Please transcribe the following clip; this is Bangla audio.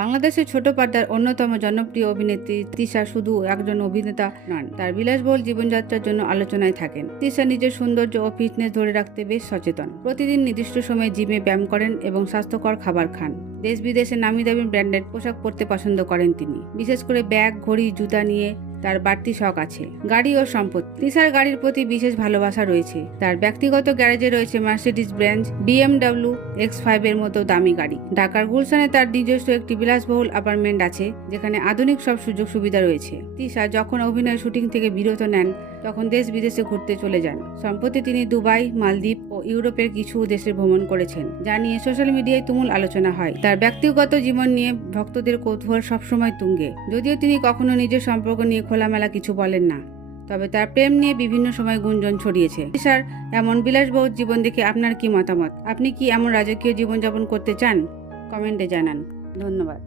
বাংলাদেশের ছোট পর্দার অন্যতম জনপ্রিয় অভিনেত্রী তৃষা শুধু একজন অভিনেতা নন, তার বিলাসবহুল জীবনযাত্রার জন্য আলোচনায় থাকেন। তৃষা নিজের সৌন্দর্য ও ফিটনেস ধরে রাখতে বেশ সচেতন। প্রতিদিন নির্দিষ্ট সময়ে জিমে ব্যায়াম করেন এবং স্বাস্থ্যকর খাবার খান। দেশ বিদেশে নামি দামি ব্র্যান্ডেড পোশাক পরতে পছন্দ করেন তিনি। বিশেষ করে ব্যাগ, ঘড়ি, জুতা নিয়ে তার বাড়তি শখ আছে, গাড়ি ও সম্পত্তি। তৃষার গাড়ির প্রতি বিশেষ ভালোবাসা রয়েছে। তার ব্যক্তিগত গ্যারেজে রয়েছে Mercedes brand BMW X five এর মতো দামি গাড়ি। ঢাকার গুলশানে তার নিজস্ব একটি বিলাসবহুল অ্যাপার্টমেন্ট আছে, যেখানে আধুনিক সব সুযোগ সুবিধা রয়েছে। তৃষা যখন অভিনয় শুটিং থেকে বিরত নেন, তখন দেশ বিদেশে ঘুরতে চলে যান। সম্প্রতি তিনি দুবাই, মালদ্বীপ ও ইউরোপের কিছু দেশে ভ্রমণ করেছেন, যা নিয়ে সোশ্যাল মিডিয়ায় তুমুল আলোচনা হয়। তার ব্যক্তিগত জীবন নিয়ে ভক্তদের কৌতূহল সবসময় তুঙ্গে। যদিও তিনি কখনো নিজের সম্পর্ক নিয়ে খোলামেলা কিছু বলেন না, তবে তার প্রেম নিয়ে বিভিন্ন সময় গুঞ্জন ছড়িয়েছে। স্যার, এমন বিলাসবহুল জীবন দেখে আপনার কি মতামত? আপনি কি এমন রাজকীয় জীবনযাপন করতে চান? কমেন্টে জানান। ধন্যবাদ।